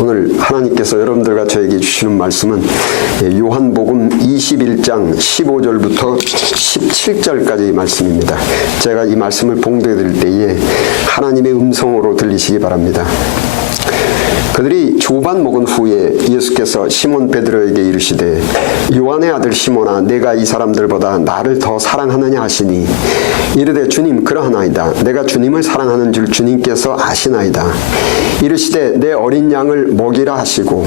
오늘 하나님께서 여러분들과 저에게 주시는 말씀은 요한복음 21장 15절부터 17절까지 말씀입니다. 제가 이 말씀을 봉독해 드릴 때에 하나님의 음성으로 들리시기 바랍니다. 그들이 조반 먹은 후에 예수께서 시몬 베드로에게 이르시되 요한의 아들 시몬아 내가 이 사람들보다 나를 더 사랑하느냐 하시니 이르되 주님 그러하나이다. 내가 주님을 사랑하는 줄 주님께서 아시나이다. 이르시되 내 어린 양을 먹이라 하시고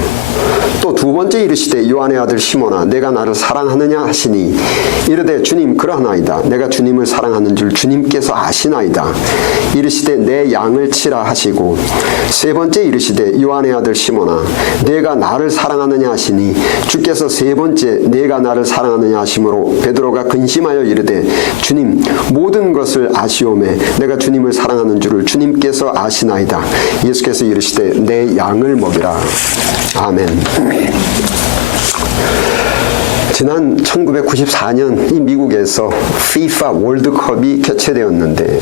또 두 번째 이르시되 요한의 아들 시몬아 내가 나를 사랑하느냐 하시니 이르되 주님 그러하나이다. 내가 주님을 사랑하는 줄 주님께서 아시나이다. 이르시되 내 양을 치라 하시고 세 번째 이르시되 요한의 아들 시몬아 내가 나를 사랑하느냐 하시니 주께서 세 번째 내가 나를 사랑하느냐 하심으로 베드로가 근심하여 이르되 주님 모든 것을 아시오매 내가 주님을 사랑하는 줄을 주님께서 아시나이다. 예수께서 이르시되 내 양을 먹이라. 아멘. 지난 1994년 이 미국에서 FIFA 월드컵이 개최되었는데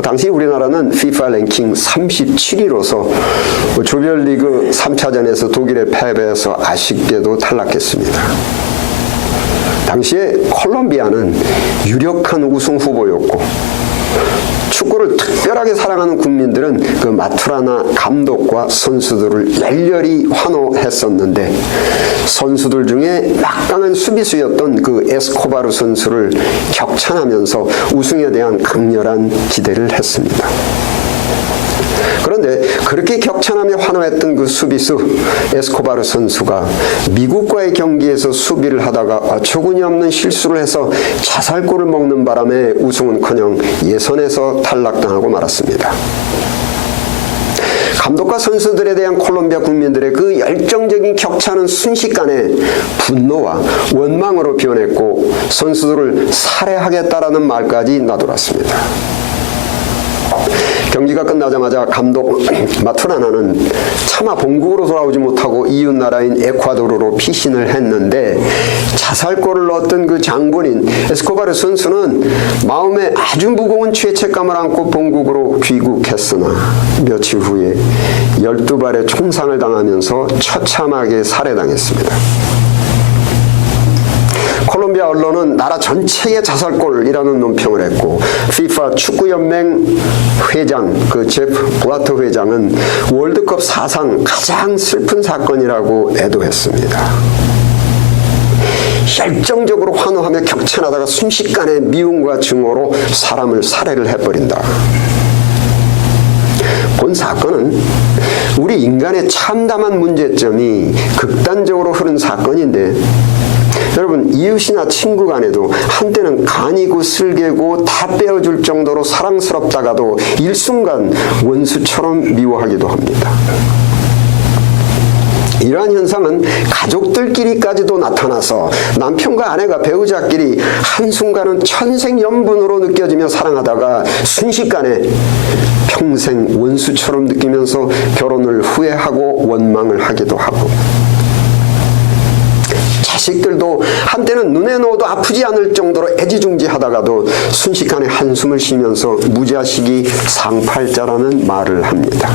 당시 우리나라는 FIFA 랭킹 37위로서 조별리그 3차전에서 독일에 패배해서 아쉽게도 탈락했습니다. 당시에 콜롬비아는 유력한 우승 후보였고 축구를 특별하게 사랑하는 국민들은 그 마투라나 감독과 선수들을 열렬히 환호했었는데 선수들 중에 막강한 수비수였던 그 에스코바르 선수를 격찬하면서 우승에 대한 강렬한 기대를 했습니다. 그런데 그렇게 격찬하며 환호했던 그 수비수 에스코바르 선수가 미국과의 경기에서 수비를 하다가 어처구니없는 실수를 해서 자살골을 먹는 바람에 우승은커녕 예선에서 탈락당하고 말았습니다. 감독과 선수들에 대한 콜롬비아 국민들의 그 열정적인 격찬은 순식간에 분노와 원망으로 변했고 선수들을 살해하겠다라는 말까지 나돌았습니다. 경기가 끝나자마자 감독 마투라나는 차마 본국으로 돌아오지 못하고 이웃나라인 에콰도르로 피신을 했는데 자살골을 넣었던 그 장본인 에스코바르 선수는 마음에 아주 무거운 죄책감을 안고 본국으로 귀국했으나 며칠 후에 12발의 총상을 당하면서 처참하게 살해당했습니다. 콜롬비아 언론은 나라 전체의 자살골이라는 논평을 했고 FIFA 축구연맹 회장 그 제프 블라터 회장은 월드컵 사상 가장 슬픈 사건이라고 애도했습니다. 열정적으로 환호하며 격찬하다가 순식간에 미움과 증오로 사람을 살해를 해버린다. 본 사건은 우리 인간의 참담한 문제점이 극단적으로 흐른 사건인데 여러분 이웃이나 친구 간에도 한때는 간이고 슬개고 다 빼어줄 정도로 사랑스럽다가도 일순간 원수처럼 미워하기도 합니다. 이러한 현상은 가족들끼리까지도 나타나서 남편과 아내가 배우자끼리 한순간은 천생연분으로 느껴지며 사랑하다가 순식간에 평생 원수처럼 느끼면서 결혼을 후회하고 원망을 하기도 하고 자식들도 한때는 눈에 넣어도 아프지 않을 정도로 애지중지하다가도 순식간에 한숨을 쉬면서 무자식이 상팔자라는 말을 합니다.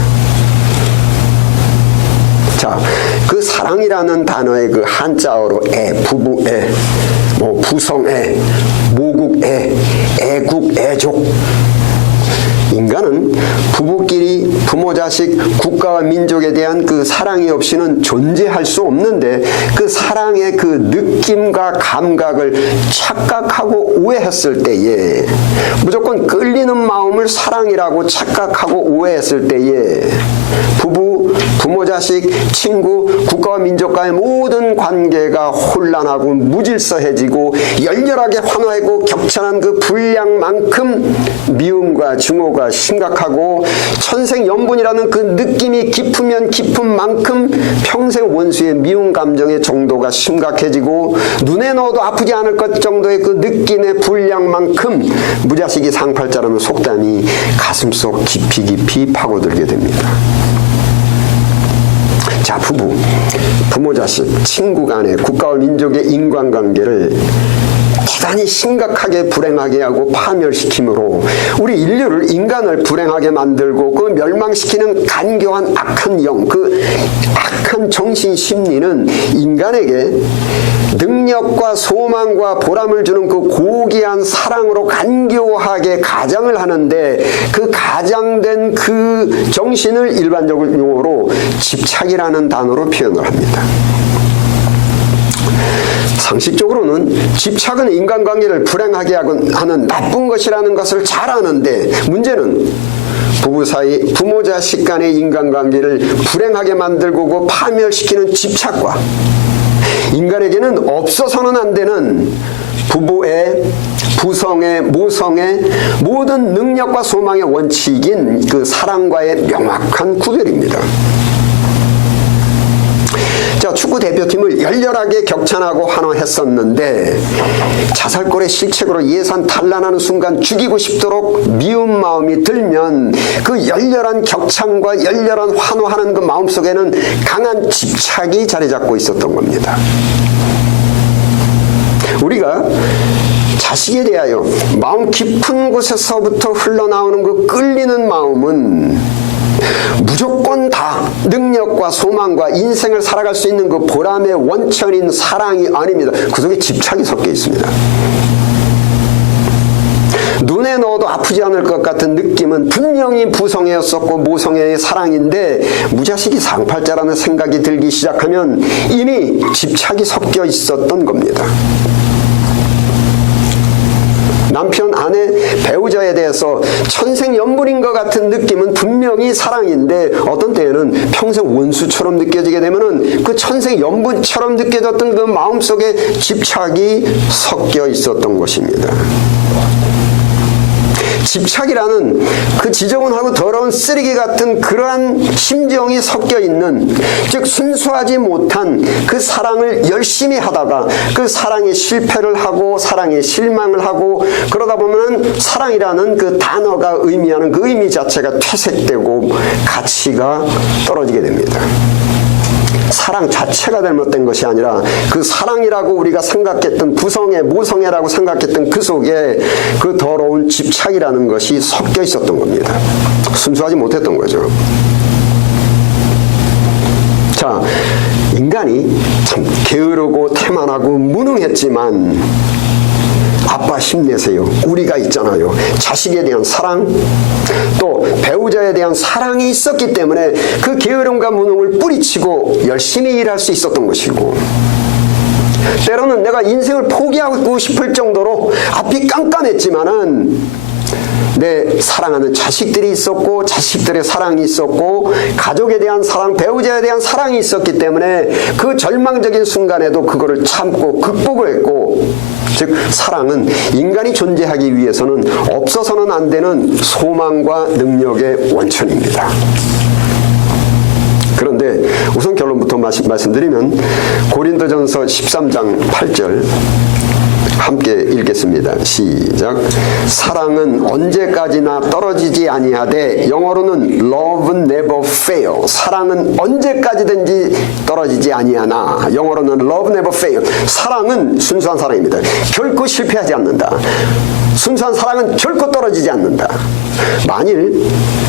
자, 그 사랑이라는 단어의 그 한자어로 부부애, 부성애, 모국애, 애국, 애족. 인간은 부부끼리 부모, 자식, 국가와 민족에 대한 그 사랑이 없이는 존재할 수 없는데 그 사랑의 그 느낌과 감각을 착각하고 오해했을 때에 무조건 끌리는 마음을 사랑이라고 착각하고 오해했을 때에 부부, 부모, 자식, 친구, 국가와 민족과의 모든 관계가 혼란하고 무질서해지고 열렬하게 환호하고 격찬한 그 분량만큼 미움과 증오가 심각하고 천생연분이라는 그 느낌이 깊으면 깊은 만큼 평생 원수의 미움 감정의 정도가 심각해지고 눈에 넣어도 아프지 않을 것 정도의 그 느낌의 분량만큼 무자식이 상팔자라는 속담이 가슴속 깊이 파고들게 됩니다. 자, 부모, 자식, 친구 간의 국가와 민족의 인간관계를 대단히 심각하게 불행하게 하고 파멸시킴으로 우리 인류를 인간을 불행하게 만들고 그 멸망시키는 간교한 악한 영, 그 악한 정신 심리는 인간에게 능력과 소망과 보람을 주는 그 고귀한 사랑으로 간교하게 가장을 하는데 그 가장된 그 정신을 일반적으로 용어로 집착이라는 단어로 표현을 합니다. 상식적으로는 집착은 인간관계를 불행하게 하는 나쁜 것이라는 것을 잘 아는데 문제는 부부 사이, 부모 자식 간의 인간관계를 불행하게 만들고 파멸시키는 집착과 인간에게는 없어서는 안 되는 부부의, 부성의, 모성의 모든 능력과 소망의 원칙인 그 사랑과의 명확한 구별입니다. 자, 축구 대표팀을 열렬하게 격찬하고 환호했었는데 자살골의 실책으로 예선 탈락하는 순간 죽이고 싶도록 미운 마음이 들면 그 열렬한 격찬과 열렬한 환호하는 그 마음속에는 강한 집착이 자리 잡고 있었던 겁니다. 우리가 자식에 대하여 마음 깊은 곳에서부터 흘러나오는 그 끌리는 마음은 무조건 다 능력과 소망과 인생을 살아갈 수 있는 그 보람의 원천인 사랑이 아닙니다. 그 속에 집착이 섞여 있습니다. 눈에 넣어도 아프지 않을 것 같은 느낌은 분명히 부성애였었고 모성애의 사랑인데 무자식이 상팔자라는 생각이 들기 시작하면 이미 집착이 섞여 있었던 겁니다. 남편, 아내, 배우자에 대해서 천생연분인 것 같은 느낌은 분명히 사랑인데 어떤 때에는 평생 원수처럼 느껴지게 되면은 그 천생연분처럼 느껴졌던 그 마음속에 집착이 섞여 있었던 것입니다. 집착이라는 그 지저분하고 더러운 쓰레기 같은 그러한 심정이 섞여 있는, 즉 순수하지 못한 그 사랑을 열심히 하다가 그 사랑에 실패를 하고 사랑에 실망을 하고 그러다 보면 사랑이라는 그 단어가 의미하는 그 의미 자체가 퇴색되고 가치가 떨어지게 됩니다. 사랑 자체가 잘못된 것이 아니라 그 사랑이라고 우리가 생각했던 부성애, 모성애라고 생각했던 그 속에 그 더러운 집착이라는 것이 섞여 있었던 겁니다. 순수하지 못했던 거죠. 자, 인간이 참 게으르고 태만하고 무능했지만 아빠 힘내세요. 우리가 있잖아요. 자식에 대한 사랑, 또 배우자에 대한 사랑이 있었기 때문에 그 게으름과 무능을 뿌리치고 열심히 일할 수 있었던 것이고, 때로는 내가 인생을 포기하고 싶을 정도로 앞이 깜깜했지만은 내 사랑하는 자식들이 있었고 자식들의 사랑이 있었고 가족에 대한 사랑, 배우자에 대한 사랑이 있었기 때문에 그 절망적인 순간에도 그거를 참고 극복을 했고, 즉 사랑은 인간이 존재하기 위해서는 없어서는 안 되는 소망과 능력의 원천입니다. 그런데 우선 결론부터 말씀드리면 고린도전서 13장 8절 함께 읽겠습니다. 시작. 사랑은 언제까지나 떨어지지 아니하되, 영어로는 love never fail. 사랑은 언제까지든지 떨어지지 아니하나, 영어로는 love never fail. 사랑은 순수한 사랑입니다. 결코 실패하지 않는다. 순수한 사랑은 결코 떨어지지 않는다. 만일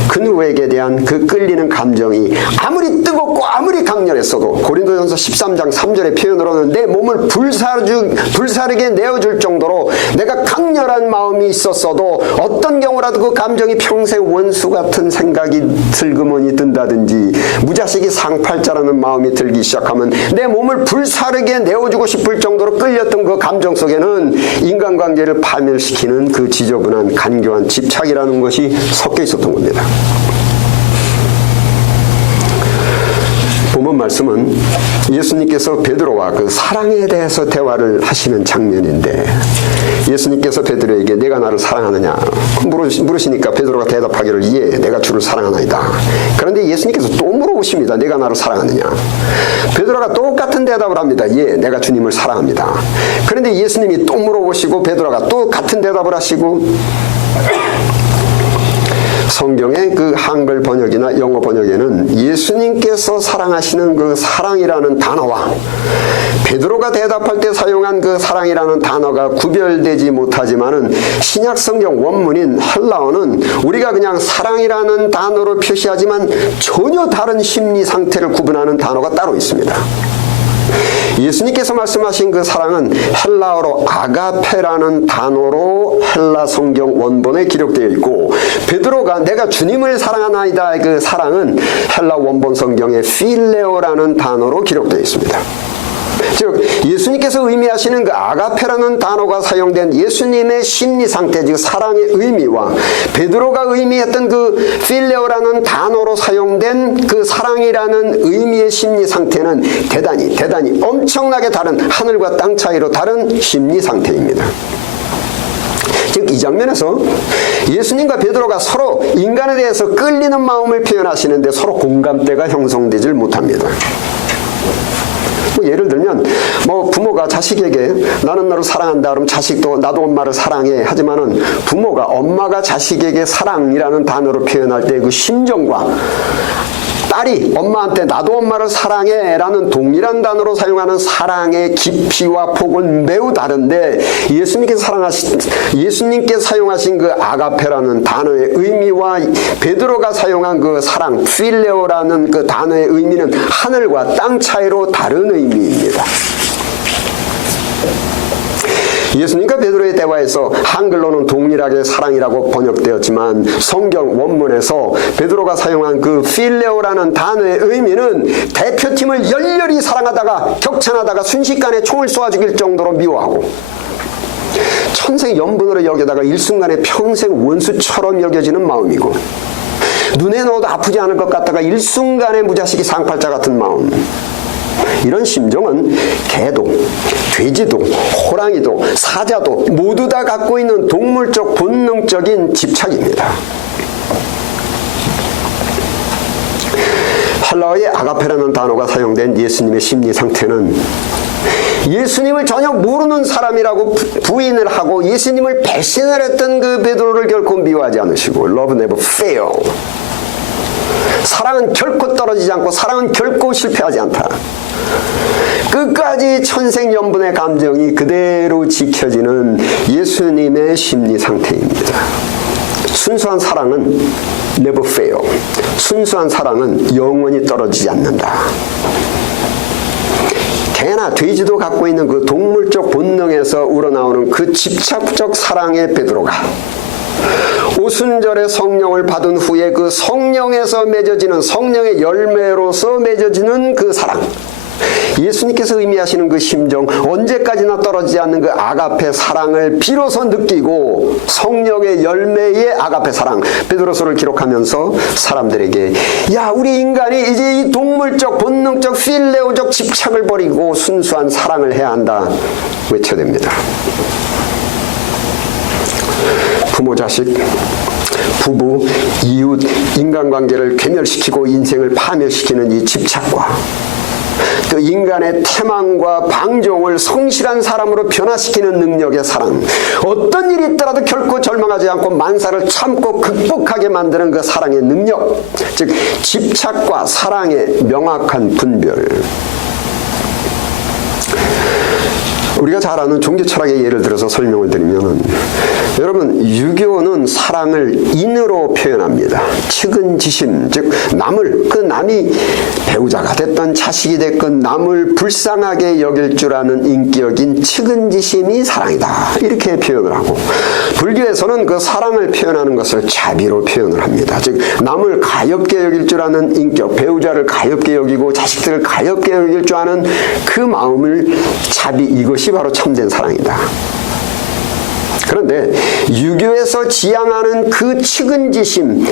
그 누구에게 대한 그 끌리는 감정이 아무리 뜨겁고 아무리 강렬했어도 고린도전서 13장 3절의 표현으로는 내 몸을 불사르게 내어줄 정도로 내가 강렬한 마음이 있었어도 어떤 경우라도 그 감정이 평생 원수 같은 생각이 슬그머니 든다든지 무자식이 상팔자라는 마음이 들기 시작하면 내 몸을 불사르게 내어주고 싶을 정도로 끌렸던 그 감정 속에는 인간관계를 파멸시키는 그 지저분한 간교한 집착이라는 것이 섞여 있었던 겁니다. 본문 말씀은 예수님께서 베드로와 그 사랑에 대해서 대화를 하시는 장면인데, 예수님께서 베드로에게 내가 나를 사랑하느냐 물으시니까 베드로가 대답하기를 예, 내가 주를 사랑하나이다. 그런데 예수님께서 또 물어보십니다. 내가 나를 사랑하느냐. 베드로가 똑같은 대답을 합니다. 예, 내가 주님을 사랑합니다. 그런데 예수님이 또 물어보시고 베드로가 또 같은 대답을 하시고, 성경의 그 한글 번역이나 영어 번역에는 예수님께서 사랑하시는 그 사랑이라는 단어와 베드로가 대답할 때 사용한 그 사랑이라는 단어가 구별되지 못하지만은 신약 성경 원문인 헬라어는 우리가 그냥 사랑이라는 단어로 표시하지만 전혀 다른 심리 상태를 구분하는 단어가 따로 있습니다. 예수님께서 말씀하신 그 사랑은 헬라어로 아가페라는 단어로 헬라 성경 원본에 기록되어 있고, 베드로가 내가 주님을 사랑하나이다 그 사랑은 헬라 원본 성경에 필레오라는 단어로 기록되어 있습니다. 즉 예수님께서 의미하시는 그 아가페라는 단어가 사용된 예수님의 심리 상태, 즉 사랑의 의미와 베드로가 의미했던 그 필레오라는 단어로 사용된 그 사랑이라는 의미의 심리 상태는 대단히 엄청나게 다른, 하늘과 땅 차이로 다른 심리 상태입니다. 즉 이 장면에서 예수님과 베드로가 서로 인간에 대해서 끌리는 마음을 표현하시는데 서로 공감대가 형성되질 못합니다. 예를 들면 부모가 자식에게 나는 너를 사랑한다 그러면 자식도 나도 엄마를 사랑해 하지만은 부모가 엄마가 자식에게 사랑이라는 단어로 표현할 때 그 심정과 딸이 엄마한테 나도 엄마를 사랑해 라는 동일한 단어로 사용하는 사랑의 깊이와 폭은 매우 다른데, 예수님께 사용하신 그 아가페라는 단어의 의미와 베드로가 사용한 그 사랑 필레오라는 그 단어의 의미는 하늘과 땅 차이로 다른 의미입니다. 예수님과 베드로의 대화에서 한글로는 동일하게 사랑이라고 번역되었지만 성경 원문에서 베드로가 사용한 그 필레오라는 단어의 의미는 대표팀을 열렬히 사랑하다가 격찬하다가 순식간에 총을 쏘아 죽일 정도로 미워하고 천생연분으로 여겨다가 일순간에 평생 원수처럼 여겨지는 마음이고, 눈에 넣어도 아프지 않을 것 같다가 일순간에 무자식이 상팔자 같은 마음, 이런 심정은 개도, 돼지도, 호랑이도, 사자도 모두 다 갖고 있는 동물적 본능적인 집착입니다. 헬라어의 아가페라는 단어가 사용된 예수님의 심리 상태는 예수님을 전혀 모르는 사람이라고 부인을 하고 예수님을 배신을 했던 그 베드로를 결코 미워하지 않으시고 Love never fail, 사랑은 결코 떨어지지 않고 사랑은 결코 실패하지 않다, 끝까지 천생연분의 감정이 그대로 지켜지는 예수님의 심리 상태입니다. 순수한 사랑은 never fail, 순수한 사랑은 영원히 떨어지지 않는다. 개나 돼지도 갖고 있는 그 동물적 본능에서 우러나오는 그 집착적 사랑의 베드로가 오순절의 성령을 받은 후에 그 성령에서 맺어지는, 성령의 열매로서 맺어지는 그 사랑, 예수님께서 의미하시는 그 심정, 언제까지나 떨어지지 않는 그 아가페 사랑을 비로소 느끼고 성령의 열매의 아가페 사랑, 베드로서를 기록하면서 사람들에게 야, 우리 인간이 이제 이 동물적 본능적 필레오적 집착을 버리고 순수한 사랑을 해야 한다 외쳐댑니다. 부모 자식, 부부, 이웃, 인간관계를 괴멸시키고 인생을 파멸시키는 이 집착과 그 인간의 태망과 방종을 성실한 사람으로 변화시키는 능력의 사랑, 어떤 일이 있더라도 결코 절망하지 않고 만사를 참고 극복하게 만드는 그 사랑의 능력, 즉 집착과 사랑의 명확한 분별. 우리가 잘 아는 종교 철학의 예를 들어서 설명을 드리면, 여러분 유교는 사랑을 인으로 표현합니다. 측은지심, 즉 남이 배우자가 됐든 자식이 됐건 남을 불쌍하게 여길 줄 아는 인격인 측은지심이 사랑이다, 이렇게 표현을 하고, 불교에서는 그 사랑을 표현하는 것을 자비로 표현을 합니다. 즉 남을 가엽게 여길 줄 아는 인격, 배우자를 가엽게 여기고 자식들을 가엽게 여길 줄 아는 그 마음을 자비, 이것이 바로 참된 사랑이다. 그런데 유교에서 지향하는 그 측은지심의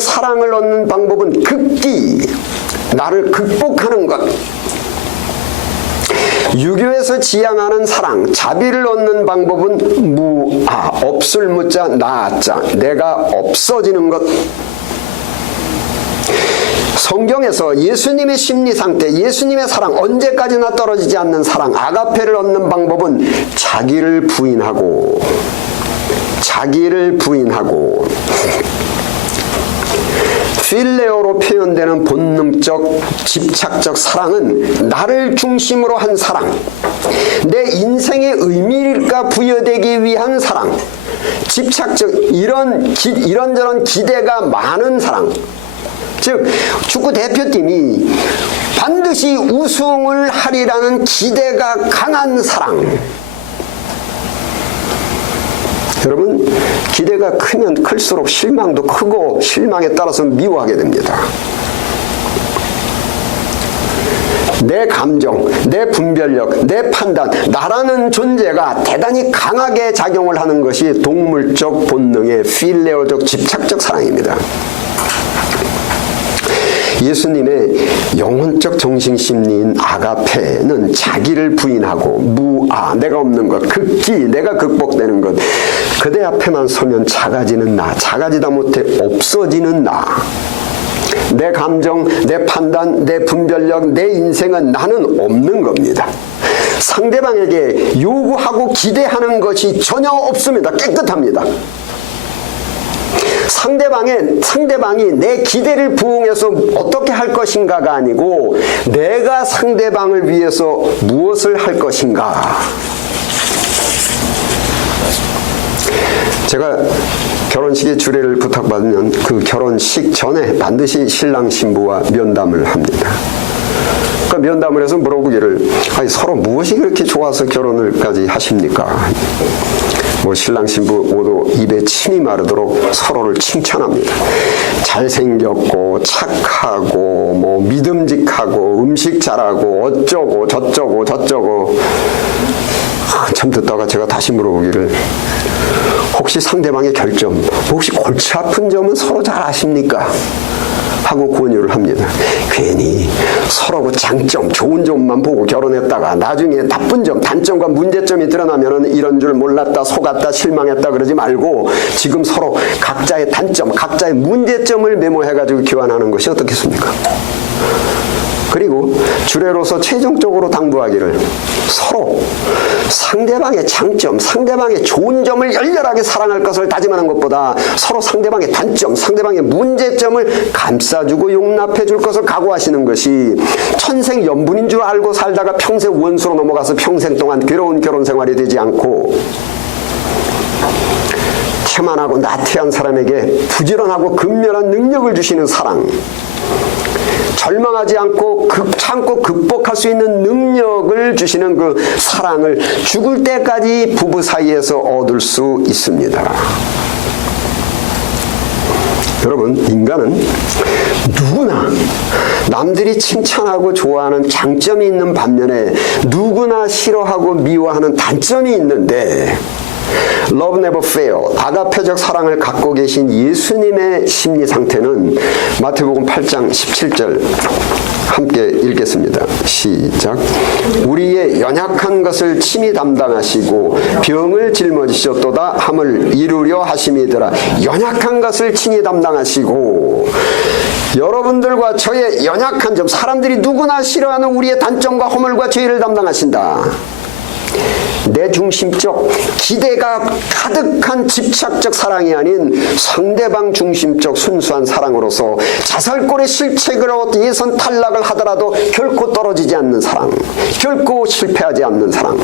사랑을 얻는 방법은 극기, 나를 극복하는 것. 유교에서 지향하는 사랑, 자비를 얻는 방법은 없을 무자 나자, 내가 없어지는 것. 성경에서 예수님의 심리 상태, 예수님의 사랑, 언제까지나 떨어지지 않는 사랑, 아가페를 얻는 방법은 자기를 부인하고 필레오로 표현되는 본능적 집착적 사랑은 나를 중심으로 한 사랑, 내 인생의 의미가 부여되기 위한 사랑, 집착적 이런저런 기대가 많은 사랑, 즉 축구 대표팀이 반드시 우승을 하리라는 기대가 강한 사랑. 여러분, 기대가 크면 클수록 실망도 크고 실망에 따라서 미워하게 됩니다. 내 감정, 내 분별력, 내 판단, 나라는 존재가 대단히 강하게 작용을 하는 것이 동물적 본능의 필레오적 집착적 사랑입니다. 예수님의 영혼적 정신심리인 아가페는 자기를 부인하고 무아, 내가 없는 것, 극기, 내가 극복되는 것, 그대 앞에만 서면 작아지는 나, 작아지다 못해 없어지는 나, 내 감정, 내 판단, 내 분별력, 내 인생은 나는 없는 겁니다. 상대방에게 요구하고 기대하는 것이 전혀 없습니다. 깨끗합니다. 상대방이 내 기대를 부응해서 어떻게 할 것인가가 아니고 내가 상대방을 위해서 무엇을 할 것인가. 제가 결혼식에 주례를 부탁받으면 그 결혼식 전에 반드시 신랑 신부와 면담을 합니다. 그러니까 면담을 해서 물어보기를, 아니, 서로 무엇이 그렇게 좋아서 결혼을까지 하십니까? 뭐 신랑 신부 모두 입에 침이 마르도록 서로를 칭찬합니다. 잘생겼고 착하고 뭐 믿음직하고 음식 잘하고 어쩌고 저쩌고 한참 듣다가 제가 다시 물어보기를, 혹시 상대방의 결점, 혹시 골치 아픈 점은 서로 잘 아십니까? 하고 권유를 합니다. 괜히 서로 그 장점, 좋은 점만 보고 결혼했다가 나중에 나쁜 점, 단점과 문제점이 드러나면 이런 줄 몰랐다, 속았다, 실망했다 그러지 말고 지금 서로 각자의 단점, 각자의 문제점을 메모해가지고 교환하는 것이 어떻겠습니까? 그리고 주례로서 최종적으로 당부하기를, 서로 상대방의 장점, 상대방의 좋은 점을 열렬하게 사랑할 것을 다짐하는 것보다 서로 상대방의 단점, 상대방의 문제점을 감싸주고 용납해 줄 것을 각오하시는 것이 천생연분인 줄 알고 살다가 평생 원수로 넘어가서 평생 동안 괴로운 결혼 생활이 되지 않고, 태만하고 나태한 사람에게 부지런하고 근면한 능력을 주시는 사랑, 절망하지 않고 참고 극복할 수 있는 능력을 주시는 그 사랑을 죽을 때까지 부부 사이에서 얻을 수 있습니다. 여러분, 인간은 누구나 남들이 칭찬하고 좋아하는 장점이 있는 반면에 누구나 싫어하고 미워하는 단점이 있는데, Love never fail, 아가페적 사랑을 갖고 계신 예수님의 심리 상태는 마태복음 8장 17절 함께 읽겠습니다. 시작. 우리의 연약한 것을 친히 담당하시고 병을 짊어지셨도다 함을 이루려 하심이더라. 연약한 것을 친히 담당하시고, 여러분들과 저의 연약한 점, 사람들이 누구나 싫어하는 우리의 단점과 허물과 죄를 담당하신다. 내 중심적 기대가 가득한 집착적 사랑이 아닌 상대방 중심적 순수한 사랑으로서 자살골의 실책을 예선 탈락을 하더라도 결코 떨어지지 않는 사랑, 결코 실패하지 않는 사랑.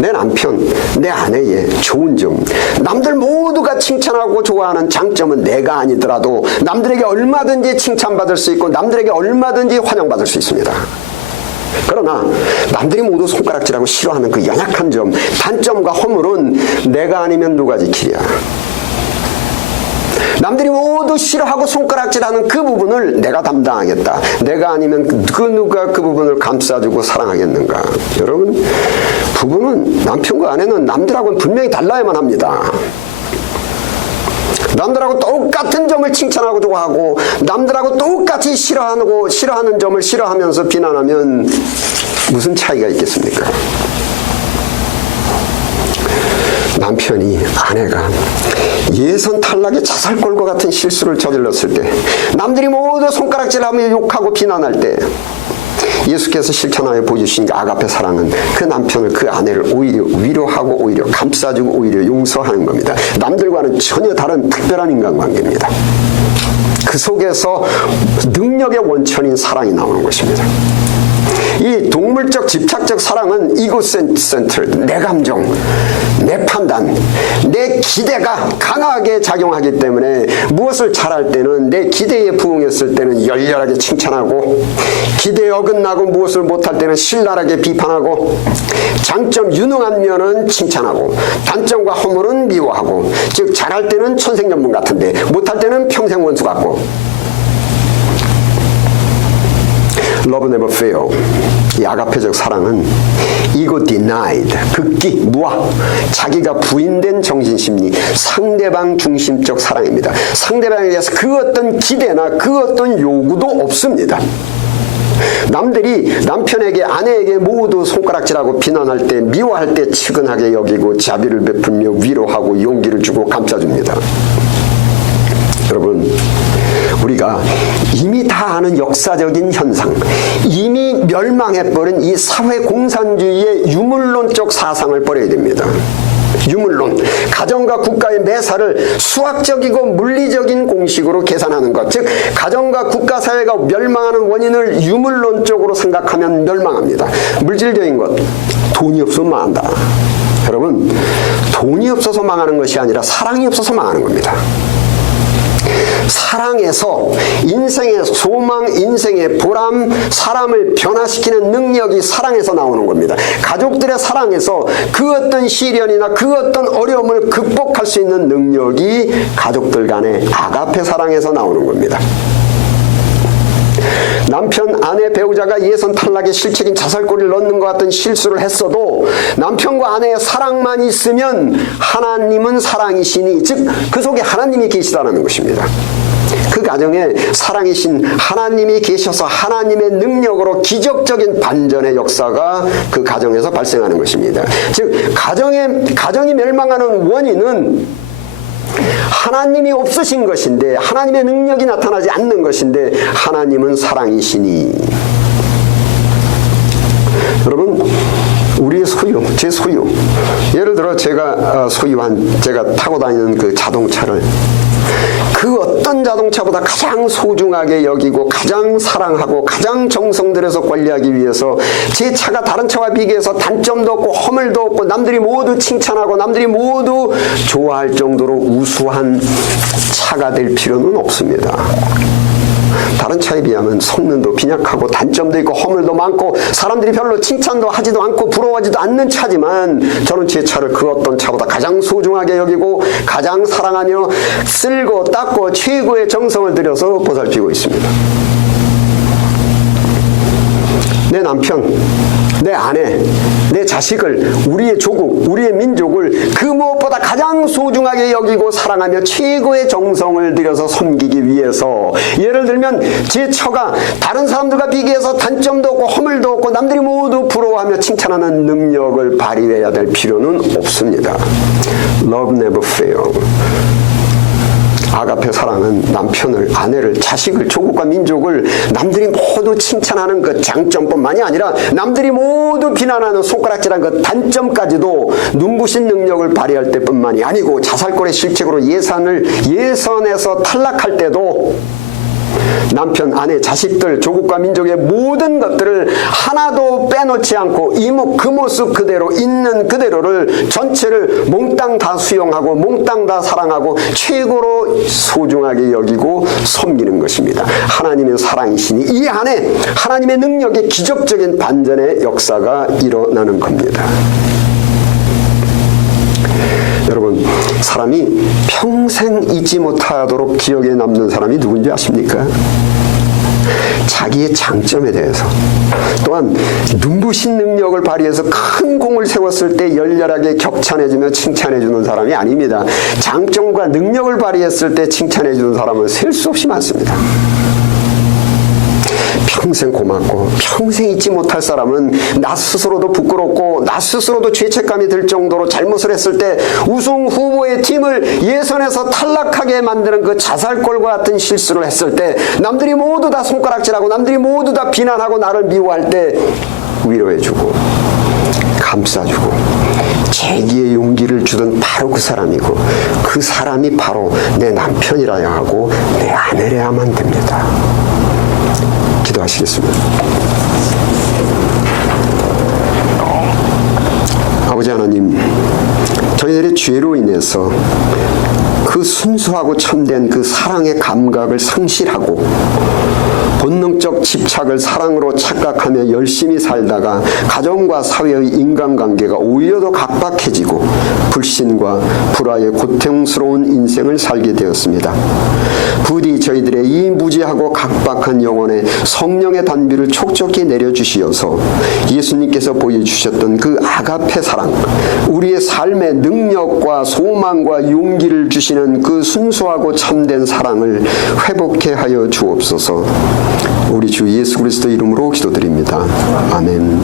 내 남편, 내 아내의 좋은 점, 남들 모두가 칭찬하고 좋아하는 장점은 내가 아니더라도 남들에게 얼마든지 칭찬받을 수 있고 남들에게 얼마든지 환영받을 수 있습니다. 그러나 남들이 모두 손가락질하고 싫어하는 그 연약한 점, 단점과 허물은 내가 아니면 누가 지키랴. 남들이 모두 싫어하고 손가락질하는 그 부분을 내가 담당하겠다. 내가 아니면 누가 그 부분을 감싸주고 사랑하겠는가. 여러분, 부부는, 남편과 아내는 남들하고는 분명히 달라야만 합니다. 남들하고 똑같은 점을 칭찬하고 좋아하고 남들하고 똑같이 싫어하는 점을 싫어하면서 비난하면 무슨 차이가 있겠습니까? 남편이, 아내가 예선 탈락의 자살골과 같은 실수를 저질렀을 때, 남들이 모두 손가락질하며 욕하고 비난할 때, 예수께서 실천하여 보여주신 그 아가페 사랑은 그 남편을, 그 아내를 오히려 위로하고 오히려 감싸주고 오히려 용서하는 겁니다. 남들과는 전혀 다른 특별한 인간관계입니다. 그 속에서 능력의 원천인 사랑이 나오는 것입니다. 이 동물적 집착적 사랑은 이고센트리드, 내 감정, 내 판단, 내 기대가 강하게 작용하기 때문에 무엇을 잘할 때는 내 기대에 부응했을 때는 열렬하게 칭찬하고, 기대에 어긋나고 무엇을 못할 때는 신랄하게 비판하고, 장점 유능한 면은 칭찬하고 단점과 허물은 미워하고, 즉 잘할 때는 천생연분 같은데 못할 때는 평생 원수 같고. Love never fail. 이 아가페적 사랑은 ego denied, 극기, 무아, 자기가 부인된 정신심리, 상대방 중심적 사랑입니다. 상대방에 대해서 그 어떤 기대나 그 어떤 요구도 없습니다. 남들이 남편에게, 아내에게 모두 손가락질하고 비난할 때, 미워할 때 측은하게 여기고 자비를 베풀며 위로하고 용기를 주고 감싸줍니다. 여러분, 우리가 이미 다 아는 역사적인 현상, 이미 멸망해버린 이 사회공산주의의 유물론적 사상을 버려야 됩니다. 유물론, 가정과 국가의 매사를 수학적이고 물리적인 공식으로 계산하는 것, 즉 가정과 국가 사회가 멸망하는 원인을 유물론적으로 생각하면 멸망합니다. 물질적인 것, 돈이 없으면 망한다. 여러분, 돈이 없어서 망하는 것이 아니라 사랑이 없어서 망하는 겁니다. 사랑에서 인생의 소망, 인생의 보람, 사람을 변화시키는 능력이 사랑에서 나오는 겁니다. 가족들의 사랑에서 그 어떤 시련이나 그 어떤 어려움을 극복할 수 있는 능력이 가족들 간의 아가페 사랑에서 나오는 겁니다. 남편, 아내, 배우자가 예선 탈락의 실책인 자살골을 넣는 것 같은 실수를 했어도 남편과 아내의 사랑만 있으면 하나님은 사랑이시니, 즉 그 속에 하나님이 계시다는 것입니다. 그 가정에 사랑이신 하나님이 계셔서 하나님의 능력으로 기적적인 반전의 역사가 그 가정에서 발생하는 것입니다. 즉 가정이 멸망하는 원인은 하나님이 없으신 것인데, 하나님의 능력이 나타나지 않는 것인데, 하나님은 사랑이시니. 여러분, 우리의 소유, 제 소유, 예를 들어 제가 제가 타고 다니는 그 자동차를 그 어떤 자동차보다 가장 소중하게 여기고 가장 사랑하고 가장 정성 들여서 관리하기 위해서 제 차가 다른 차와 비교해서 단점도 없고 허물도 없고 남들이 모두 칭찬하고 남들이 모두 좋아할 정도로 우수한 차가 될 필요는 없습니다. 다른 차에 비하면 성능도 빈약하고 단점도 있고 허물도 많고 사람들이 별로 칭찬도 하지도 않고 부러워하지도 않는 차지만, 저는 제 차를 그 어떤 차보다 가장 소중하게 여기고 가장 사랑하며 쓸고 닦고 최고의 정성을 들여서 보살피고 있습니다. 내 남편, 내 아내, 내 자식을, 우리의 조국, 우리의 민족을 그 무엇보다 가장 소중하게 여기고 사랑하며 최고의 정성을 들여서 섬기기 위해서, 예를 들면 제 처가 다른 사람들과 비교해서 단점도 없고 허물도 없고 남들이 모두 부러워하며 칭찬하는 능력을 발휘해야 될 필요는 없습니다. Love never fail. 아가페 사랑은 남편을, 아내를, 자식을, 조국과 민족을 남들이 모두 칭찬하는 그 장점뿐만이 아니라 남들이 모두 비난하는 손가락질한 그 단점까지도 눈부신 능력을 발휘할 때뿐만이 아니고, 자살골의 실책으로 예선에서 탈락할 때도 남편, 아내, 자식들, 조국과 민족의 모든 것들을 하나도 빼놓지 않고 그 모습 그대로 있는 그대로를 전체를 몽땅 다 수용하고 몽땅 다 사랑하고 최고로 소중하게 여기고 섬기는 것입니다. 하나님의 사랑이시니 이 안에 하나님의 능력의 기적적인 반전의 역사가 일어나는 겁니다. 여러분, 사람이 평생 잊지 못하도록 기억에 남는 사람이 누군지 아십니까? 자기의 장점에 대해서, 또한 눈부신 능력을 발휘해서 큰 공을 세웠을 때 열렬하게 격찬해주며 칭찬해주는 사람이 아닙니다. 장점과 능력을 발휘했을 때 칭찬해주는 사람은 셀 수 없이 많습니다. 평생 고맙고, 평생 잊지 못할 사람은 나 스스로도 부끄럽고 나 스스로도 죄책감이 들 정도로 잘못을 했을 때 우승 후보의 팀을 예선에서 탈락하게 만드는 그 자살골과 같은 실수를 했을 때 남들이 모두 다 손가락질하고 남들이 모두 다 비난하고 나를 미워할 때 위로해주고 감싸주고 재기의 용기를 주던 바로 그 사람이고, 그 사람이 바로 내 남편이라야 하고 내 아내래야만 됩니다. 기도하시겠습니다. 아버지 하나님, 저희들의 죄로 인해서 그 순수하고 참된 그 사랑의 감각을 상실하고 본능적 집착을 사랑으로 착각하며 열심히 살다가 가정과 사회의 인간관계가 오히려 더 각박해지고 불신과 불화의 고통스러운 인생을 살게 되었습니다. 부디 저희들의 이 무지하고 각박한 영혼에 성령의 단비를 촉촉히 내려주시어서 예수님께서 보여주셨던 그 아가페 사랑, 우리의 삶의 능력과 소망과 용기를 주시는 그 순수하고 참된 사랑을 회복해 하여 주옵소서. 우리 주 예수 그리스도 이름으로 기도드립니다. 아멘.